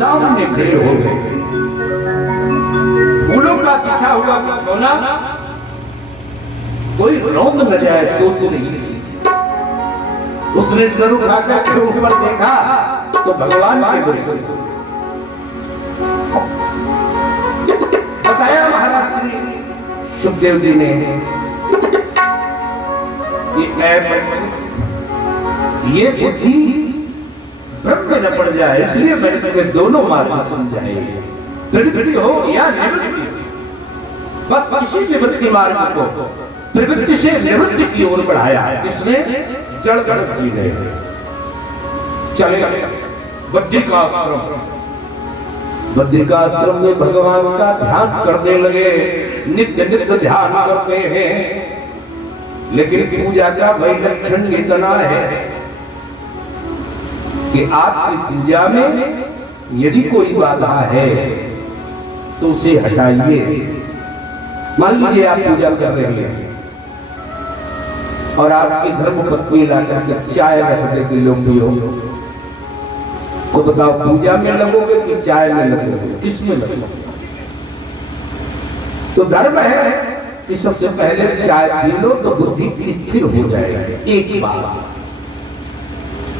सामने खड़े हो गए। फूलों का बिछा हुआ बिछौना कोई रौंद न जाए सोच रही थी। उसने सर उठाकर के ऊपर देखा तो भगवान के दर्शन बताया महाराज श्री सुखदेव जी ने ये बुद्धि ब्रह्म न पड़ जाए, इसलिए मैंने तुम्हें दोनों मार्ग समझाए, प्रवृत्ति हो या निवृत्ति। बस इसी निवृत्ति मार्ग को प्रवृत्ति से निवृत्ति की ओर बढ़ाया। इसमें जड़ गढ़ जी गए चले बद्रिकाश्रम में भगवान का ध्यान करने लगे। नित्य नित्य ध्यान करते हैं, लेकिन पूजा का वही लक्षण इतना है कि आपकी पूजा में यदि कोई बाधा है तो उसे हटाइए। मान लीजिए आप पूजा कर रहे हैं और आपकी धर्म पत्नी लाकर के चाय रखने के लोग भी हो, तो बताओ पूजा में लगोगे कि चाय में लगोगे, किसमें लगोगे? तो धर्म है कि सबसे पहले चाय पी लो तो बुद्धि स्थिर हो जाएगी। एक बात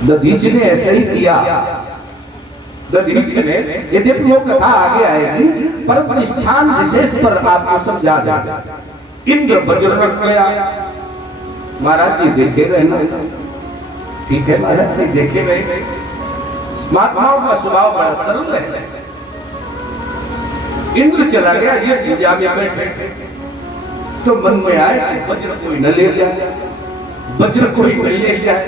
दधीच ने ऐसा ही किया। दधीच ने, यद्यपि वो कथा आगे आएगी, परंतु स्थान विशेष पर आपको समझा देगा। इंद्र वज्र रख गया। महाराज जी देखे रहना, ठीक है महाराज जी देखे रहे। महात्माओं का स्वभाव बड़ा सरल है। इंद्र चला गया, ये पूजा में बैठे तो मन में आए कि वज्र कोई न ले जाए, वज्र कोई न ले जाए।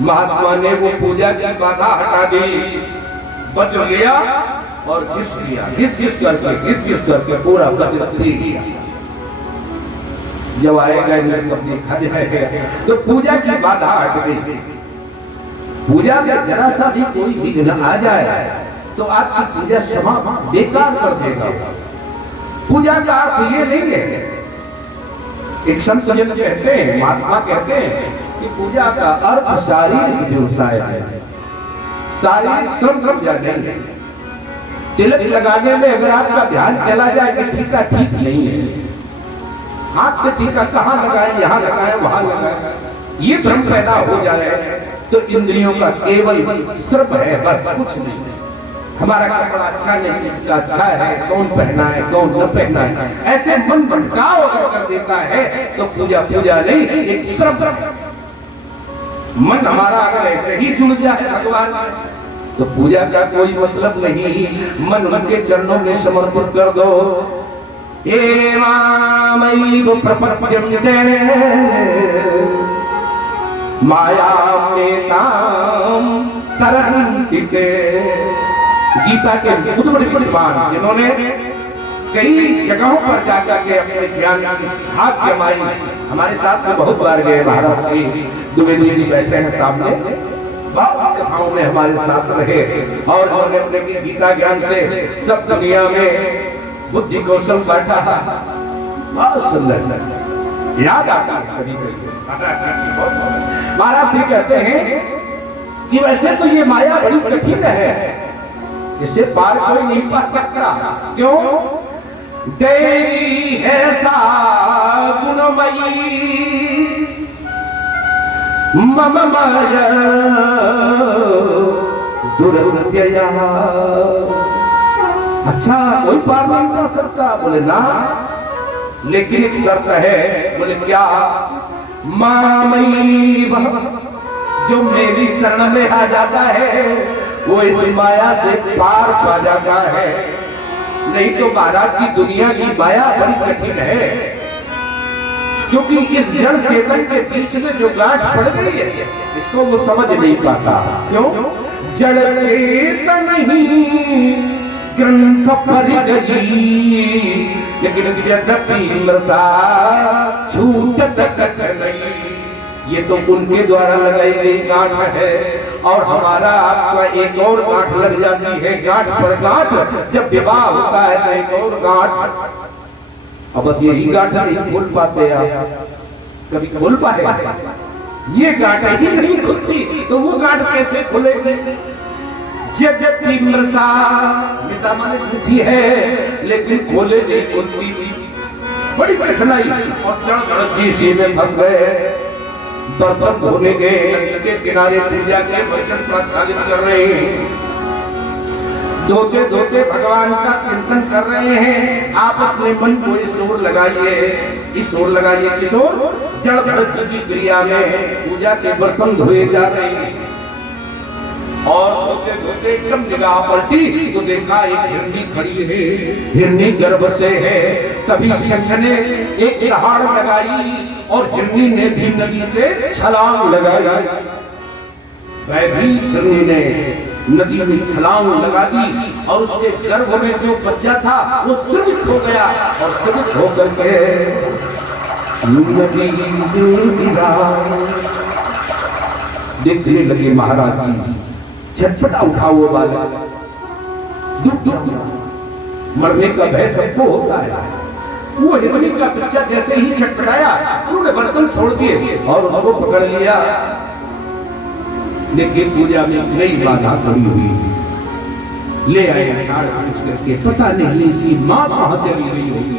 महात्मा ने वो पूजा की बाधा हटा दी, वज्र लिया और घिस लिया, घिस करके पूरा वज्र पी लिया। जब आएगा देखा जाएगा तो पूजा की बाधा हट गई। पूजा में जरा सा भी कोई विघ्न आ जाए तो आपकी पूजा क्षमा बेकार कर देगा। पूजा का अर्थ ये नहीं है, एक संत जन कहते हैं, महात्मा कहते हैं कि पूजा का अर्थ शारीरिक व्यवसाय है, शारीरिक श्रम पूजा नहीं है। तिलक लगाने में अगर आपका ध्यान चला जाए कि टीका ठीक नहीं है, हाथ से टीका कहाँ लगाए, यहाँ लगाए वहां लगाए, ये भ्रम पैदा हो जाए तो इंद्रियों का केवल श्रम है, बस कुछ नहीं। हमारा कपड़ा अच्छा नहीं, अच्छा है, कौन पहना है कौन न पहना है, ऐसे मन भटकाव अगर कर देता है तो पूजा नहीं, एक श्रम। मन हमारा अगर ऐसे ही जुड़ जाए भगवान तो पूजा का कोई मतलब नहीं। मन उनके चरणों में समर्पित कर दो। हे मामैव प्रपद्यन्ते मायामेतां तरन्ति ते। गीता के बहुत बड़े विद्वान जिन्होंने कई जगहों पर जाकर के अपने ज्ञान की धाक जमाई, हमारे साथ में बहुत बार गए। महाराज श्री द्विवेदी जी बैठे हैं सामने, बहुत कथाओं में हमारे साथ रहे और उन्होंने अपने गीता ज्ञान से सब दुनिया में बुद्धि कौशल बैठा। बहुत सुंदर याद आता है कभी कभी। महाराज श्री कहते हैं कि वैसे तो ये माया बड़ी कठिन है, इससे पार कोई नहीं पा सकता। क्यों? देवी है सा गुणमयी मम माया दुरत्यया। अच्छा कोई पार नहीं कर सकता? बोले ना, लेकिन एक शर्त है। बोले क्या? मामयी, जो मेरी शरण में आ जाता है वो इस माया से पार पा जाता है। नहीं तो महाराज की दुनिया की माया बड़ी कठिन है, क्योंकि इस जड़ चेतन के बीच में जो गांठ पड़ गई है इसको वो समझ नहीं पाता। क्यों? जड़ चेतन ही ग्रंथ पर गई, लेकिन यद्यपि मृता छूटत कट नहीं। ये तो उनके द्वारा लगाई गई गांठ है, और हमारा आपका एक और गांठ लग जाती है, गांठ पर गांठ। जब विवाह होता है तो एक और गांठ। अब बस यही गांठ नहीं खुल पाते आप, कभी खुल पाए? ये गांठ ही नहीं खुलती तो वो गांठ कैसे खुलेगी? यद्यपि मृषा मृषा माने झूठी है, लेकिन खोले नहीं खुलती, बड़ी कठिनाई और चढ़ जी में फंस गए। बर्तन धोने गए, नदी के किनारे पूजा के वचन प्रचारित कर रहे हैं, धोते धोते भगवान का चिंतन कर रहे हैं। आप अपने मन को इस ओर लगाइए, इस ओर लगाइए, किस ओर? जड़ भरत की क्रिया में पूजा के बर्तन धोए जा रहे हैं। और धोते धोते एकदम निगाह पलटी तो देखा एक हिरनी खड़ी है, हिरनी गर्भ से है। तभी शंख ने एक दहाड़ लगाई और हिरनी ने भी नदी से छलांग लगाई। भयभीत हिरनी ने नदी में छलांग लगा दी और उसके गर्भ में जो बच्चा था वो श्रमित हो गया और श्रमित होकर के नदी में गिरा। देखने लगे महाराज जी, झटपटा उठा वो बालक, मरने का भय सबको होता है। वो हिरनी का बच्चा जैसे ही छटपटाया उन्होंने बर्तन छोड़ दिए और उसको पकड़ लिया। लेकिन पूजा में नई बाधा खड़ी हुई, ले आए झाड़ पूछ करके, पता नहीं इसकी माँ कहाँ चली गई होगी।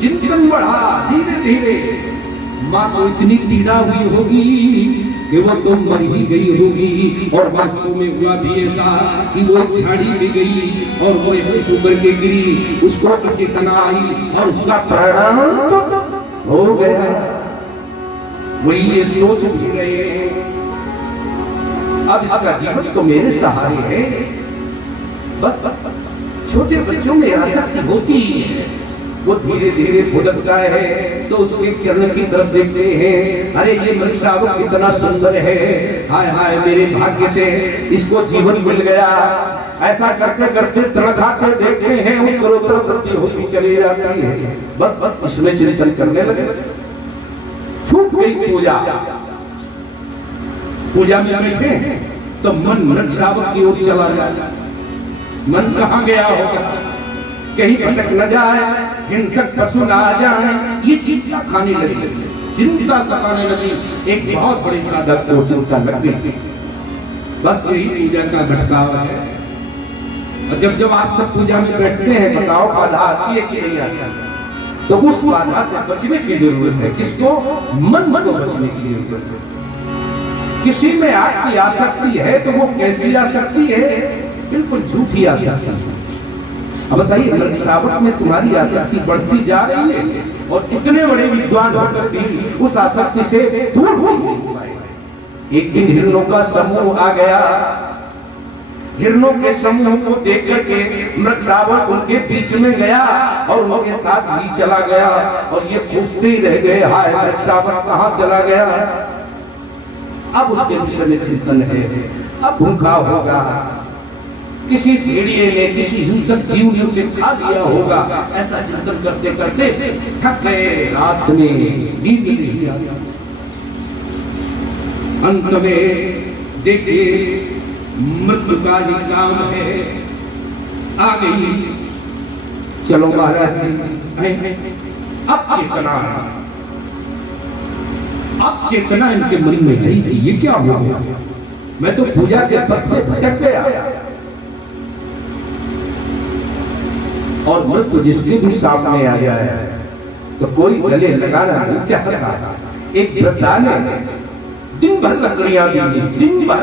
चिंतन बढ़ा, धीरे धीरे माँ को इतनी पीड़ा हुई होगी कि वो तो मर ही गई होगी। और वास्तव में हुआ भी ऐसा कि वो झाड़ी में गई और वो ऊपर के गिरी, उसको चेतना आई और उसका प्राण हो गया। वही ये सोच उठ रहे, अब इसका जीवन तो मेरे सहारे है। बस छोटे बच्चों में आसक्ति होती है, वो धीरे धीरे भुलकता है तो उसके चरण की तरफ देखते हैं, अरे ये मृषावक कितना सुंदर है, हाय हाय मेरे भाग्य से इसको जीवन मिल गया। ऐसा करते करते तड़काते देखते हैं उत्तरोत्तर वृद्धि होती चली जाती है। बस बस उसमें चिंतन करने लगे। छूट गई पूजा, पूजा में बैठे तो मन मृषावक की ओर चला गया। मन कहाँ गया होगा, कहीं भटक न जाए, हिंसक पशु न आ जाए, ये चिंता खाने लगी, चिंता सताने लगी। एक बहुत बड़ी साधक को चिंता लग गई। बस यही पूजा का भटकाव है। और जब जब आप सब पूजा में बैठते हैं, बताओ बाधा आती है कि नहीं आती? तो उस बाधा से बचने की जरूरत है। किसको? मन को बचने की जरूरत है। किसी में आपकी आसक्ति है तो वो कैसी आसक्ति है? बिल्कुल झूठी आसक्ति है। अब बताइए, मृषावक में तुम्हारी आसक्ति बढ़ती जा रही है और इतने बड़े विद्वान होकर भी उस आसक्ति से दूर हो नहीं पाए। एक दिन हिरणों का समूह आ गया। हिरणों के समूह को देख करके मृषावक उनके बीच में गया और उनके साथ ही चला गया और ये पूछते ही रह गए, हाय मृषावक कहाँ चला गया? अब उसके विषय में चिंतन है। अब भूखा होगा, किसी भेड़िए ने किसी हिंसक जीव ने उसे खा लिया होगा। ऐसा चिंतन करते करते थक गए, रात में नींद नहीं आई। अंत में देखिए मृत्यु का ही काम है, आ गई। चलो महाराज जी, अब चेतना, अब चेतना इनके मन में नहीं थी। ये क्या हुआ? मैं तो पूजा के पद से भटक गया। और मृत्यु जिसके भी सामने आ जाए तो कोई गले लगाना नहीं चाहता। एक वृद्धा ने दिन भर लकड़ियां दी, दिन भर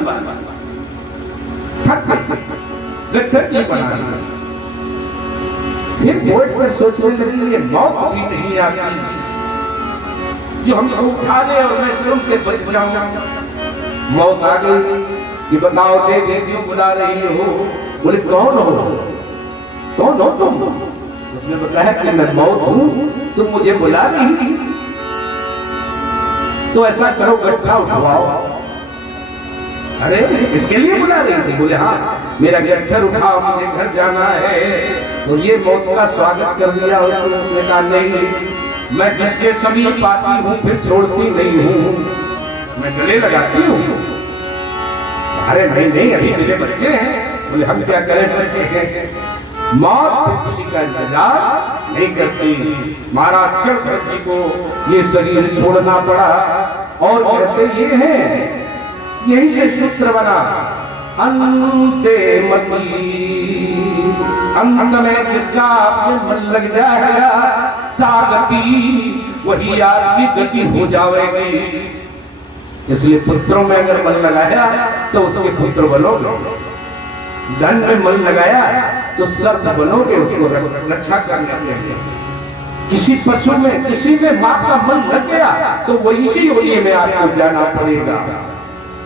फिर बोर्ड पर सोचने लगी, ये मौत भी नहीं आती जो हम उठा ले और मैं स्वयं से बच जाऊं। मौत आ गई कि बताओ दे क्यों बुला रही हो? बोले कौन हो? कौन हो तुम? उसने बताया कि मैं मौत हूं, तुम मुझे बुला रही। तो ऐसा करो, गट्ठा उठवाओ। अरे इसके लिए बुला रही थी? बोले हाँ, मेरा गट्ठर उठाओ, मुझे घर जाना है। तो ये मौत का स्वागत कर दिया उसने। उसने कहा नहीं, मैं जिसके समीप आती हूँ फिर छोड़ती नहीं हूँ, मैं गले लगाती हूँ। अरे नहीं नहीं, अभी मेरे बच्चे हैं। बोले हम क्या करें, बच्चे हैं। मौत किसी का इंतजार नहीं करती। महाराज चढ़ जी को ये शरीर छोड़ना पड़ा और कहते ये हैं, यही से सूत्र बना अंते मती, अंत में जिसका आपने मन लग जाएगा सागति वही आपकी गति हो जाएगी। इसलिए पुत्रों में अगर मन लगाया तो उसके पुत्र बनोगे, धन में मन लगाया तो सर्प बनोगे, उसको रक्षा करने के लिए। किसी पशु में किसी में मां का मन लग गया तो वो इसी योनि में आपको जाना पड़ेगा।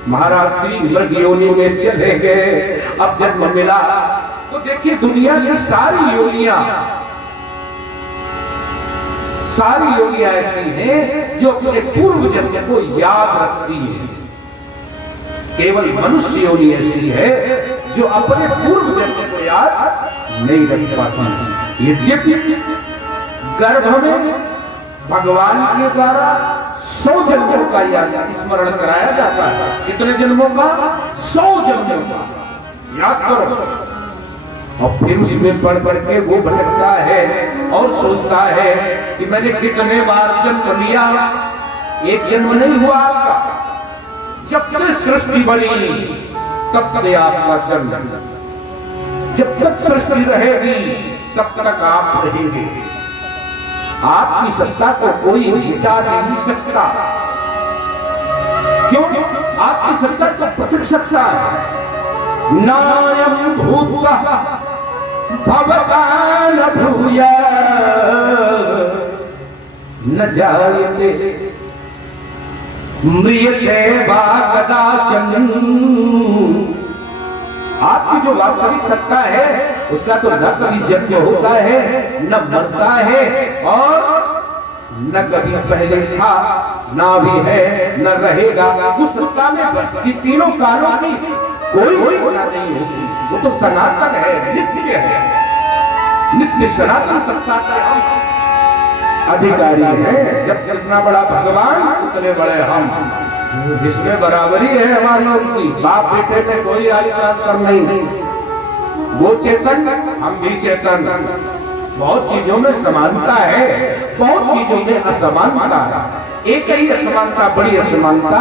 महाराज श्री मृग योनि में चले गए। अब जन्म मिला तो देखिए दुनिया की सारी योनियां ऐसी हैं जो अपने पूर्व जन्म को याद रखती है। केवल मनुष्य योनि ऐसी है जो अपने पूर्व जन्म को याद नहीं रख पाती। यद्यपि गर्भ में भगवान के द्वारा 100 जन्मों का याद स्मरण कराया जाता है। कितने जन्मों का? 100 जन्मों का याद करो। और फिर उसमें पढ़ पढ़ के वो भटकता है और सोचता है कि मैंने कितने बार जन्म लिया। एक जन्म नहीं हुआ आपका। जब से सृष्टि बनी तब से आपका जन्म, जब तक सृष्टि रहेगी तब तक आप रहेंगे। आपकी सत्ता को कोई मिटा नहीं सकता। क्यों? आपकी सत्ता को पृथक सकता है। नायम भूतः भवतान भूया न जायते म्रियते वा कदाचन। आपकी जो वास्तविक सत्ता है उसका तो न कभी जन्म होता है, न मरता है, और न कभी पहले था, ना भी है, न रहेगा। उस सत्ता में ये तीनों कालों की कोई होना नहीं होती। वो तो सनातन है, नित्य है, नित्य सनातन सत्ता से हम अधिकारी हैं। जब जितना बड़ा भगवान उतने बड़े हम, इसमें बराबरी है हमारी उनकी। बाप बेटे में कोई अंतर नहीं। वो चेतन, हम भी चेतन। बहुत चीजों में समानता है, बहुत चीजों में असमानता है। एक ही असमानता, बड़ी असमानता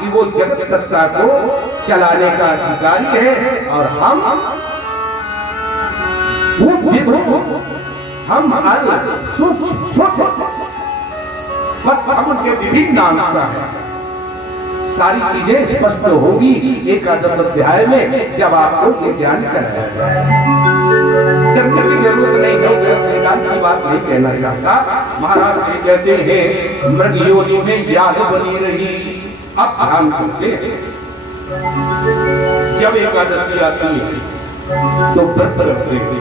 कि वो जगत सत्ता को चलाने का अधिकारी है और हम सूक्ष्म, बस हम उनके विभिन्न अंश हैं। सारी चीजें स्पष्ट होगी एकादश अध्याय में जब आपको ये ज्ञान कराया जाए। डरने की जरूरत नहीं है, की बात नहीं कहना चाहता। महाराज जी कहते हैं मृग योनि में याद बनी रही। अब ध्यान करते जब एकादशी आती है तो व्रत रखते हैं।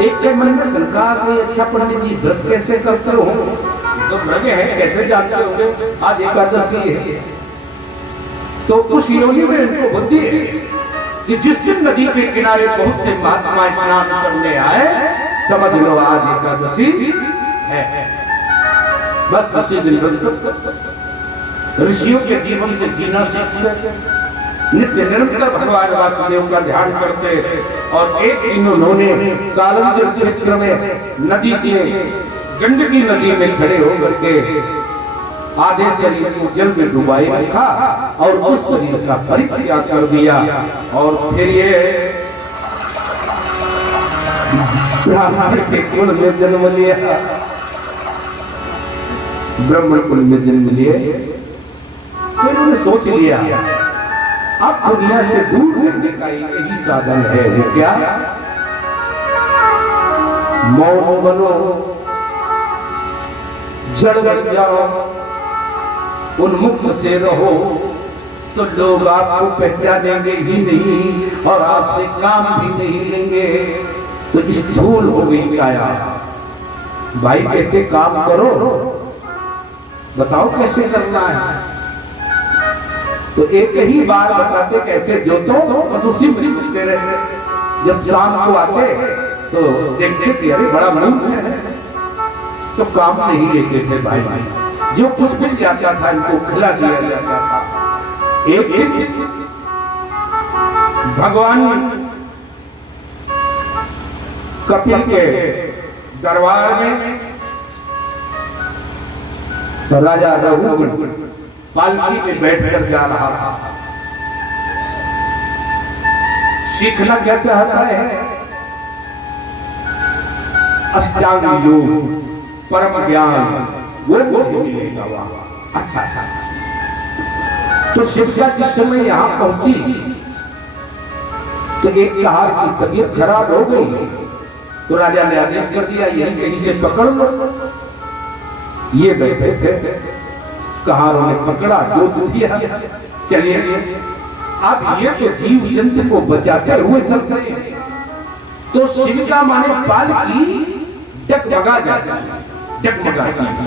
एक के मन में शंका आ गई, अच्छा पंडित जी व्रत कैसे करते हो? तो मृग है, कैसे जानते होंगे आज एकादशी है? तो उस योनि में उनको बुद्धि है कि जिस दिन नदी के किनारे बहुत से महात्मा स्नान करने आए, समझ लो आज एकादशी है। बस उसी दिन ऋषियों के जीवन से जीना सीखते, नित्य निरंतर भगवान वासुदेव का ध्यान करते। और एक दिन उन्होंने कालंजर क्षेत्र में नदी के गंडकी नदी में खड़े होकर के आधे शरीर को जल में डुबाए रखा और उस शरीर का परित्याग कर दिया। और फिर ये ब्राह्मण के कुल में जन्म लिया, ब्राह्मण कुल में जन्म लिए। फिर उन्होंने सोच लिया अब दुनिया से दूर रहने का यही साधन है। वो क्या? मौन बनो, जड़ बन जाओ, उन्मुक्त से रहो, तो लोग आपको पहचानेंगे ही नहीं और आपसे काम भी नहीं लेंगे। तो स्थूल हो गई काया। भाई कहते काम करो, बताओ कैसे करना है। तो एक ही बार बताते कैसे जोतो, बस उसी में मिलते रहते। जब शाम को आते तो देखते थे अरे बड़ा मूर्ख है, तो काम नहीं लेते थे भाई। जो कुछ मिल जाता था इनको खिला दिया जाता था। एक दिन भगवान कपिल के दरबार में राजा रघुगण पालकी में बैठकर जा रहा था। सीखना क्या चाहता है? अष्टांग योग, परम ज्ञान, वो मिलेगा वहां। अच्छा था। तो शिक्षा जिस समय यहां पहुंची तो एक कहार की तबीयत खराब हो गई, तो राजा ने आदेश कर दिया यही कहीं से पकड़ लो। ये बैठे थे, कहारों ने पकड़ा, जोत दिया, चलिए। अब ये तो जीव जंतु को बचाते हुए चल रहे हैं, तो शिव का माने पाल की डगमगा जाती है, डगमगाती है।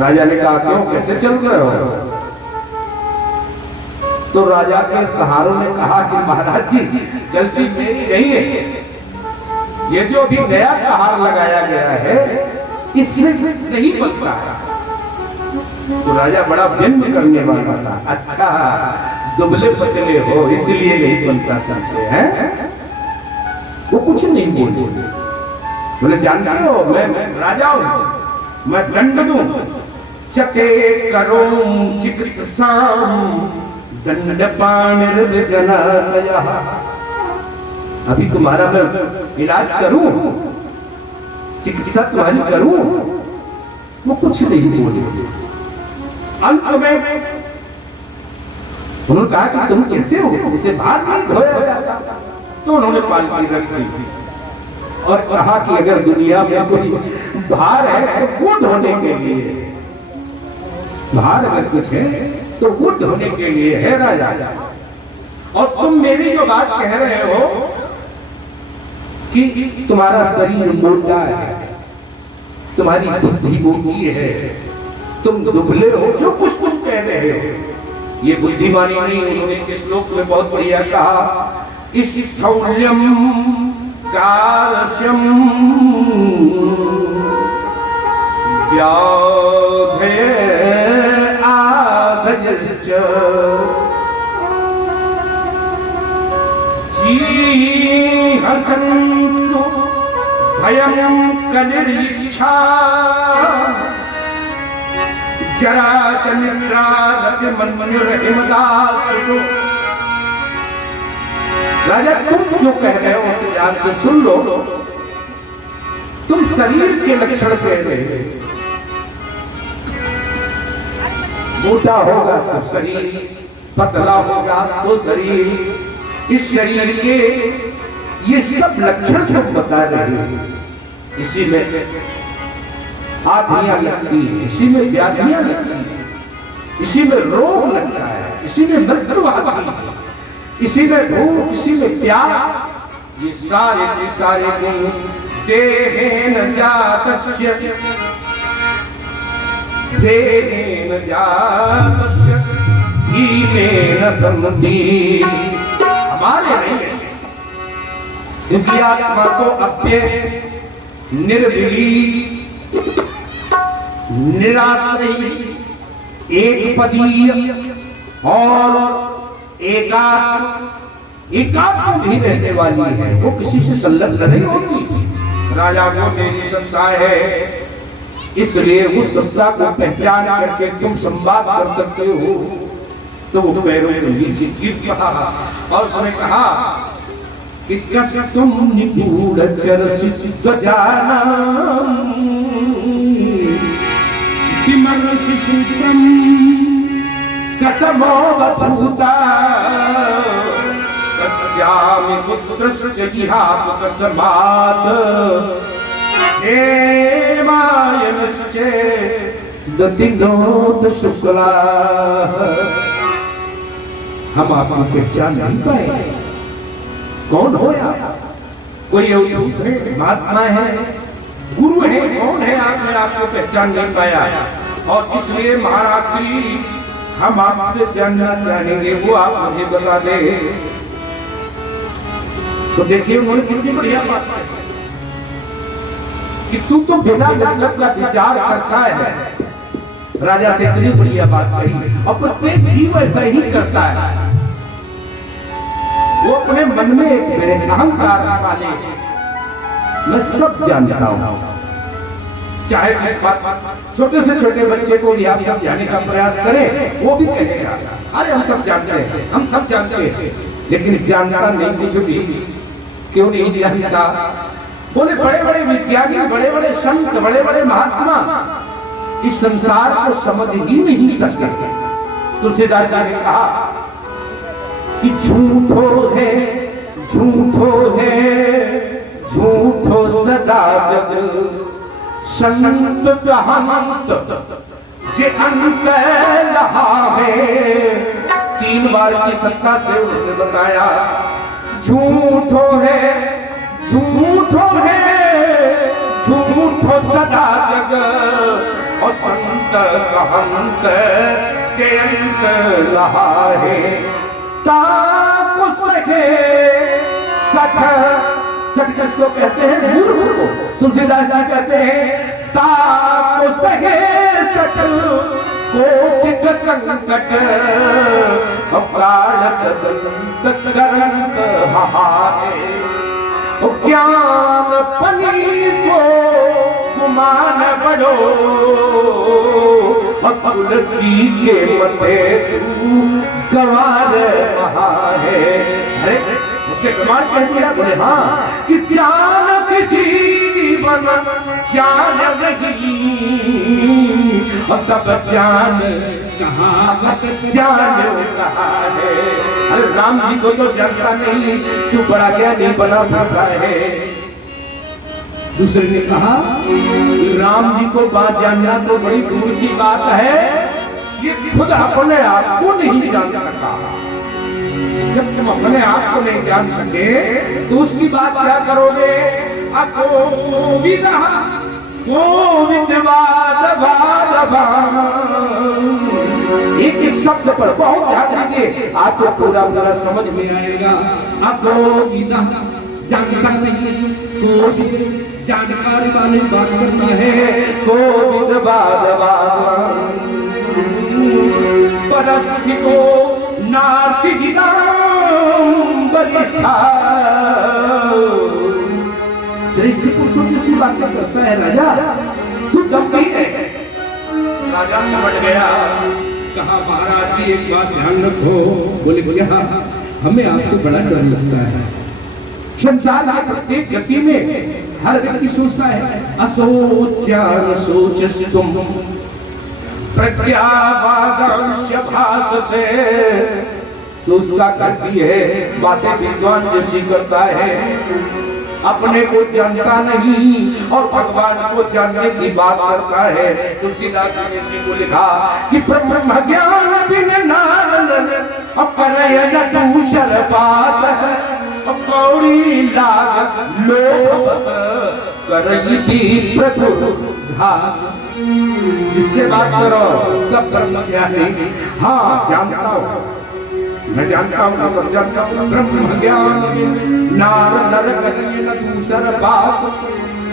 राजा ने कहा क्यों, कैसे चल रहे हो? तो राजा के कहारों ने कहा कि महाराज जी गलती मेरी नहीं है, ये जो अभी नया कहार लगाया गया है इसमें नहीं बनता है। तो राजा बड़ा व्यंग करने वाला था, अच्छा दुबले पतले हो इसलिए नहीं बनता करते हैं। वो कुछ नहीं बोले, बोले जानते हो मैं राजा हूं, मैं दंड दूं, चके करो चिकित्साम दंड पाणिर्विजनालयः। अभी तुम्हारा मैं इलाज करूं, चिकित्सा तुम्हारी करूं, वो कुछ नहीं बोले। अंत में उन्होंने कहा कि तुम कैसे हो, उसे बाहर नहीं धोया जाता। तो उन्होंने पालकी रख दी और कहा कि अगर दुनिया में कोई भार है तो वो ढोने के लिए, भार अगर कुछ है तो वो ढोने के लिए है राजा। और तुम मेरी जो बात कह रहे हो कि तुम्हारा शरीर मोटा है, तुम्हारी बुद्धि मोटी है, तुम दुबले हो, जो कुछ तुम कह रहे हो ये बुद्धिमानी नहीं। उन्होंने इस श्लोक में बहुत बढ़िया कहा, इस स्थौल्यम कारस्यम व्याधे आधयश्च जीहसन्तु भयं कलिरीच्छा जरा च निद्रा रति मन्युर्हिमदासु। राजा तुम जो कह रहे हो उसे ध्यान से सुन लो। तुम शरीर के लक्षण कह रहे हो, मोटा होगा तो शरीर, पतला होगा तो शरीर, इस शरीर के ये सब लक्षण तुम बता रहे हो। इसी में आधियां लगती है, इसी में व्याधियां लगती है, इसी में रोग लगता है, इसी में मृत्यु आती है, इसी में भूख, इसी में प्यास। ये सारे के सारे गुण देहेन जातस्य, देहेन जातस्य हीनेन सन्ति। हमारे नहीं, क्योंकि आत्मा तो अप्य निर्विली, निराश्रयी, एक पदीय और एकात्म भी रहने वाली है, वो किसी से संलग्न नहीं होती। राजा को तेरी सत्ता है, इसलिए उस सत्ता को पहचान करके तुम संवाद कर सकते हो। तो वो पैरों के नीचे गिर कहा और उसने कहा कि तुम निगूढ़ चरसित जानाम किमर्षि सूत्रम कथमो बभूता कस्यामि पुत्रस्य जिहापुत समाद हेमायनश्चे दतिनोत शुक्ला। हम आपको पहचान नहीं पाए, कौन हो आप? कोई अवधूत है, महात्मा है, गुरु है, कौन है? आपने आपको पहचान नहीं पाया और इसलिए महाराज जी हम आपसे जानना चाहेंगे, वो आप मुझे बता दे। तो देखिए उन्होंने कितनी बढ़िया बात कही कि तू तो बिना मतलब का विचार करता है। राजा से इतनी बढ़िया बात कही और प्रत्येक जीव ऐसा ही करता है। वो अपने मन में एक अहंकार वाले, मैं सब जानता हूं, चाहे जिस बात, छोटे से छोटे बच्चे को भी आप समझाने का प्रयास करें वो भी कहेगा अरे हम सब जानते हैं, हम सब जानते हैं। लेकिन जानता नहीं कुछ भी। क्यों नहीं जानता? बोले बड़े बड़े विज्ञानी, बड़े बड़े संत, बड़े बड़े महात्मा इस संसार को समझ ही नहीं सकते। तुलसीदास जी ने कहा कि झूठो है, झूठो है, झूठो सदा जग, संत कहंत जे अंत लहावे। 3 बार की सत्ता से उन्होंने बताया झूठो है, झूठो है, झूठो सदा जग, और संत कहंत जे अंत लहावे। ताको सके सठ, सठ किसको कहते हैं? मूर्ख को। तुलसीदास जी कहते हैं ताको सके सठ, कोटिक संकट, कालक दंत करंत हारे। ज्ञान पनी को गुमान बड़ो, तुलसी के मथे गवार महारे। अरे उससे गवार कह दिया? बोले हाँ, कि जानक जीवन जान नहीं, और तब जान कहावत जान कहा है। अरे राम जी को तो जानता नहीं, तू बड़ा ज्ञानी बना फिरता है। दूसरे ने कहा राम जी को बात जानना तो बड़ी दूर की बात है, ये खुद अपने आप को नहीं जान सकता। जब तुम अपने आप को नहीं जान सके तो उसकी बात क्या करोगे? गोविंद एक एक शब्द पर बहुत ध्यान दीजिए, आपको पूरा पूरा समझ में आएगा। गोविंद जानता नहीं, गोविंद जानकारी वाली बात करता है। गोविंद परस्थि को नाति श्रेष्ठ पुरुषों की सी बातें करता है। राजा तू गंभीर है। राजा समझ गया। कहा महाराज जी एक बात ध्यान रखो। बोले क्या? हमें आपसे बड़ा डर लगता है। संसार के प्रत्येक गति में हर व्यक्ति सोचता है असोच्यान सोच तुम प्रज्ञावादंश भास से। सोचता करती है, बातें विद्वान जैसी करता है, अपने को जानता नहीं और भगवान को जानने की बात करता है। तुलसीदास जी ने इसी को लिखा कि ब्रह्म ज्ञान बिन नानन अपनयन दूषर बात है, कौड़ी लाग लोभ करई भी प्रभु घात। जिससे बात करो सब ब्रह्म ज्ञानी। हाँ जानता हूँ, मैं जानता हूँ, सब जानता हूँ। ब्रह्म ज्ञान नार नर करई न दूषर बात।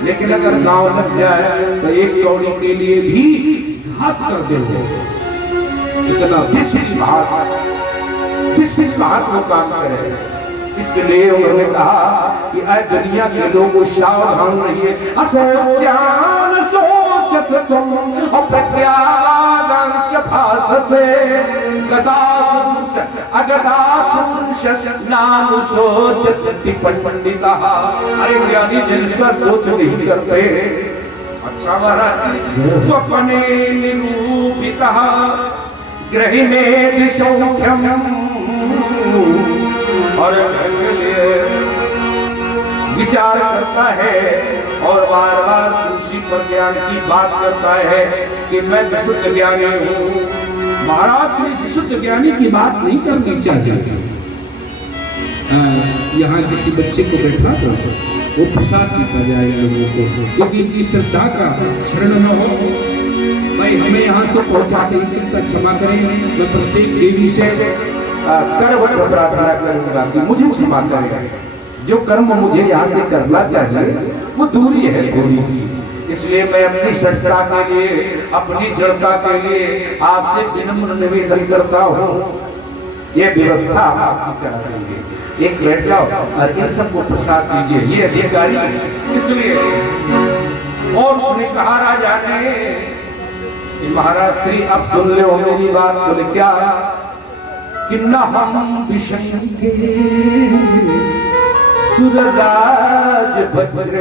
लेकिन अगर गांव लग जाए तो एक कौड़ी के लिए भी घात कर देंगे। इतना विश्व बात वो काम करे। इसलिए उन्होंने कहा कि ऐ दुनिया के लोगों सावधान रहिए। असोच्यान सोचत तुम प्रज्ञावादंश भास से, अगदासुंश नाम सोचत पंडिता। अरे ज्ञानी जन इसका सोच नहीं करते। अच्छा महाराज स्वप्ने निरूपिता ग्रहिणे दिशौख्यम, और विचार करता है और बार बार उसी पर ज्ञान की बात करता है कि मैं विशुद्ध ज्ञानी हूँ। महाराज ने विशुद्ध ज्ञानी की बात नहीं करनी चाहिए। यहाँ किसी बच्चे को बैठा कर वो प्रसाद देता जाएगा लोगों को, क्योंकि इनकी श्रद्धा का क्षरण न हो। भाई हमें यहाँ से पहुँचाते इसका क्षमा करें। मैं प्रत्येक देवी से कर्म प्रार्थना करूंगा कि मुझे क्षमा करें। जो कर्म मुझे यहाँ से करना चाहिए वो दूरी है थोड़ी सी। इसलिए मैं अपनी सत्ता के लिए, अपनी जड़ता के लिए आपसे विनम्र निवेदन करता हूँ, ये व्यवस्था आपकी करा देंगे। एक बैठ जाओ और इन सबको प्रसाद दीजिए, ये अधिकारी। इसलिए और उसने कहा राजा ने महाराज श्री अब सुन ले मेरी बात। बोले क्या? कि न हम विशंके सुरराज वज्र,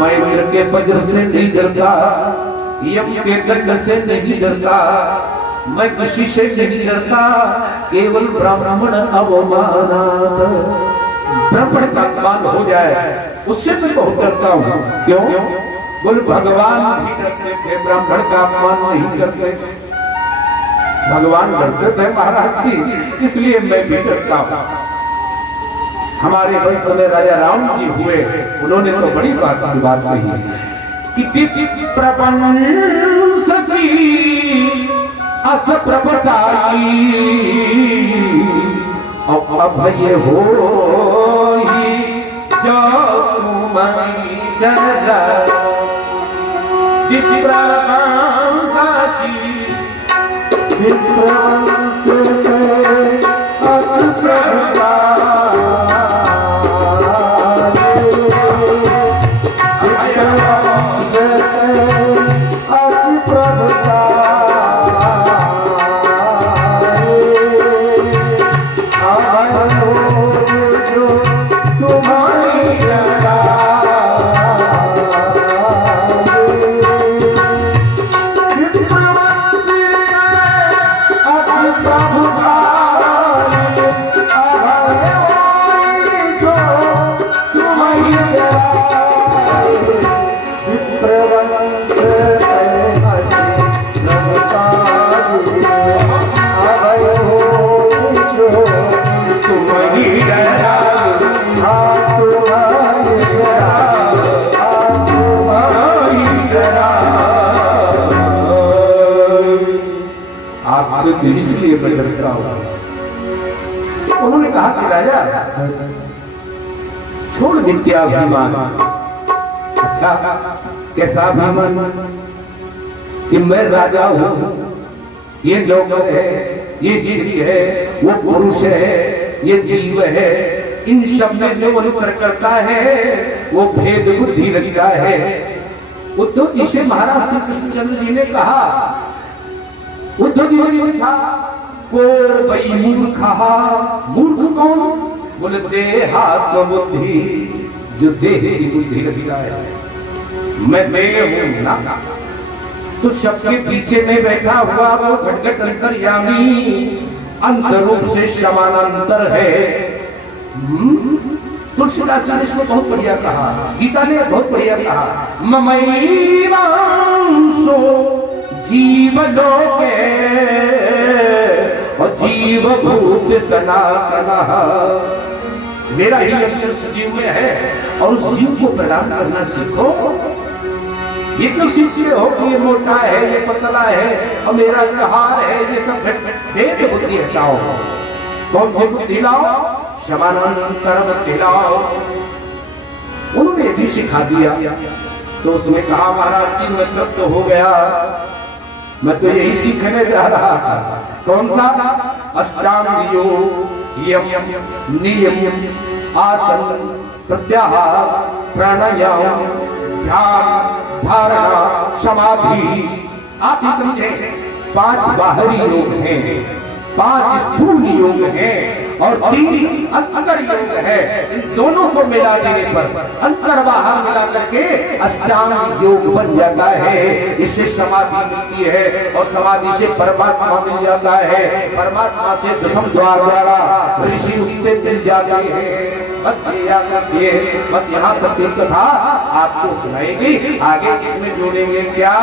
मैं इंद्र के वज्र से नहीं डरता, यम के दंड से नहीं डरता, मैं किसी से नहीं डरता, केवल ब्राह्मण अवमानात, ब्राह्मण का अपमान हो जाए उससे मैं बहुत डरता हूँ। क्यों? बोल भगवान भी डरते थे, ब्राह्मण का अपमान नहीं करते थे। भगवान डरते थे महाराज जी, इसलिए मैं भी डरता हूँ। हमारे वंश में राजा राम जी हुए, उन्होंने तो बड़ी बात कही कि प्रपंच की असप्रभताई अभय हो जो तुम्हारी डरा, इसलिए मैं डरता हूं। उन्होंने कहा कि राजा छोड़ विद्याभिमान। अच्छा, कैसा अभिमान? कि मैं राजा हूं, ये लोग है, ये स्त्री है, वो पुरुष है, ये जीव है, इन सब में जो अंतर करता है वो भेद बुद्धि रखता है। उद्धव जी से महाराज श्री कृष्णचंद्र जी ने कहा, उद्धव जी ने पूछा को बई मूर्खा, मूर्ख कौन? बोले देहात्म बुद्धि, जो देह की बुद्धि रखता है। मैं हूं ना, तो सबके पीछे में बैठा हुआ वो घटघट अंतर्यामी अंश रूप से समानांतर है। तुलसीदास जी ने इसको बहुत बढ़िया कहा, गीता ने बहुत बढ़िया कहा, ममैवांशो जीवलोके और जीव भूत सनातनः, मेरा ही अंश जीव में है और उस जीव को प्रदान करना सीखो। ये तो सीखते हो कि ये मोटा है, ये पतला है और मेरा व्यवहार है, ये सब भेद बुद्धि हटाओ। कौन सी बुद्धि लाओ? समानांतर बुद्धि लाओ। उन्होंने भी सिखा दिया। तो उसने कहा महाराज जी मतलब तो हो गया, मैं तो यही सीखने जा रहा था। कौन सा? अष्टांग योग, यम नियम, आसन, प्रत्याहार, प्राणायाम, ध्यान, धारणा, समाधि। आप ही समझे 5 बाहरी योग हैं, 5 स्थूल योग हैं और 3 अंतर योग है। इन दोनों को मिला देने पर अंतर बाहर मिला करके अष्टांग योग बन जाता है। इससे समाधि मिलती है और समाधि से परमात्मा मिल जाता है, परमात्मा से दशम द्वार द्वारा ऋषि उससे मिल जाते हैं। बस यहाँ तक एक कथा आपको सुनाएंगे, आगे इसमें जोड़ेंगे क्या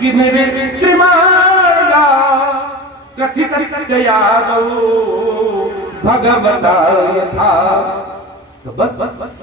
कि मेरे कथित यादव भगवता था। तो बस